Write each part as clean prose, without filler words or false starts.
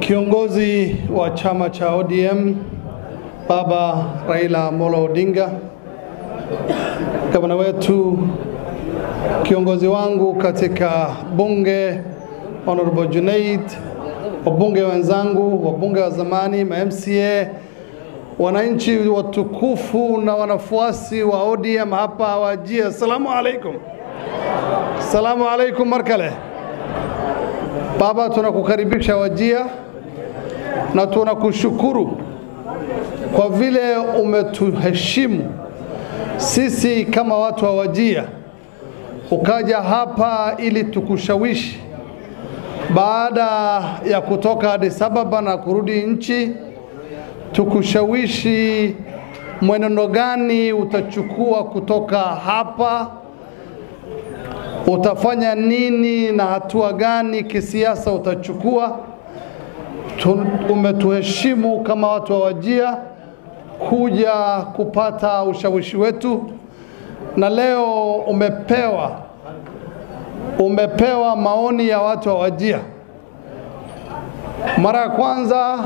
Kiongozi wa chama cha ODM Baba Raila Amolo Odinga, gavana wetu, kiongozi wangu katika bunge Honorable Junaid, wabunge wenzangu, wabunge wa zamani, MCA, wananchi watukufu na wanafuasi wa ODM hapa Wajir. Assalamu alaikum. Assalamu alaikum markale. Baba, tunakukaribisha Wajir na tunakushukuru kwa vile umetuheshimu sisi kama watu wa Wajir. Ukaja hapa ili tukushawishi baada ya kutoka Addis Ababa na kurudi nchi, tukushawishi mwenendo gani utachukua kutoka hapa, utafanya nini na hatua gani kisiasa utachukua. Umetuheshimu kama watu wa Wajir kuja kupata ushawishi wetu, na leo umepewa maoni ya watu wa Wajir. Mara ya kwanza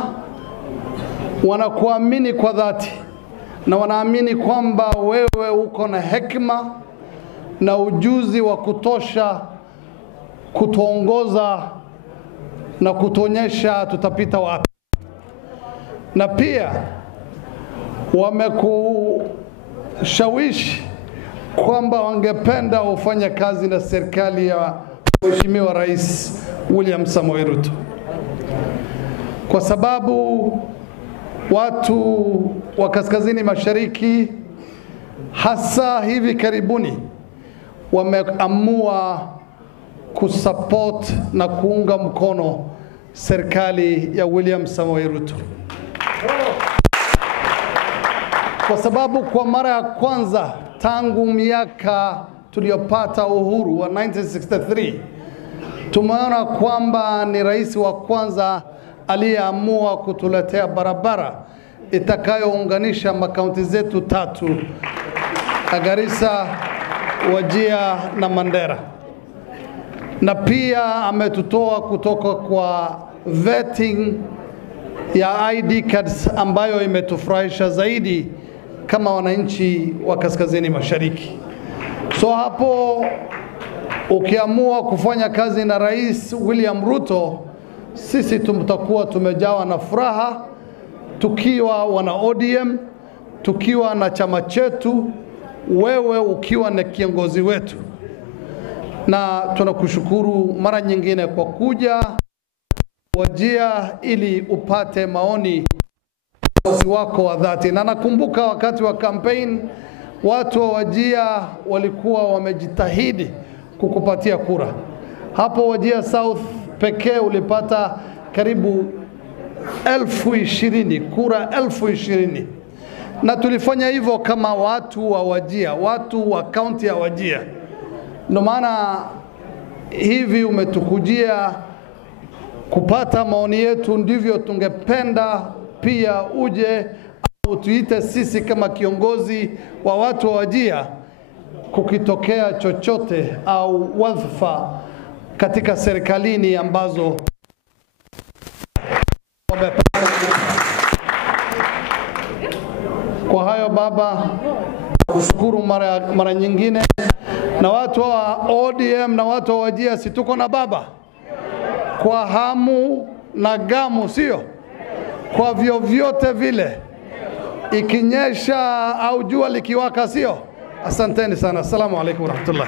wanakuamini kwa dhati na wanaamini kwamba wewe uko na hekima na ujuzi wa kutosha kutuongoza na kutuonyesha tutapita wapi. Na pia wamekushawishi kwamba wangependa ufanye kazi na serikali ya Mheshimiwa Rais William Samoei Ruto, kwa sababu watu wa Kaskazini Mashariki hasa hivi karibuni wameamua kusupport na kuunga mkono serikali ya William Samoei Ruto, kwa sababu kwa mara ya kwanza tangu miaka tuliyopata uhuru wa 1963 tumeona kwamba ni rais wa kwanza aliyeamua kutuletea barabara itakayounganisha makaunti zetu tatu, Garissa, Wajir na Mandera. Na pia ametutoa kutoka kwa vetting ya ID cards ambayo imetufurahisha zaidi kama wananchi wa Kaskazini Mashariki. So hapo ukiamua kufanya kazi na Rais William Ruto, sisi tutakuwa tumejawa na furaha tukiwa wana ODM, tukiwa na chama chetu, wewe ukiwa na kiongozi wetu. Na tunakushukuru mara nyingine kwa kuja Wajir ili upate maoni wako wa dhati. Na nakumbuka wakati wa campaign watu wa Wajir walikuwa wamejitahidi kukupatia kura. Hapo Wajir South pekee ulipata karibu 20,000 kura, 20,000. Na tulifanya hivyo kama watu wa Wajir, watu wa kaunti ya Wajir. Ndio maana hivi umetukujia kupata maoni yetu, ndivyo tungependa pia uje au tuite sisi kama kiongozi wa watu wa Wajir kukitokea chochote au wadhifa katika serikalini ambazo kwa hayo Baba, kushukuru mara nyingine. Na watu wa ODM na watu wa Wajir, si tuko na Baba kwa hamu na gamu, sio? Kwa vyovyote vile, ikinyesha au jua likiwaka, sio? Asanteni sana. Assalamu alaikum warahmatullah.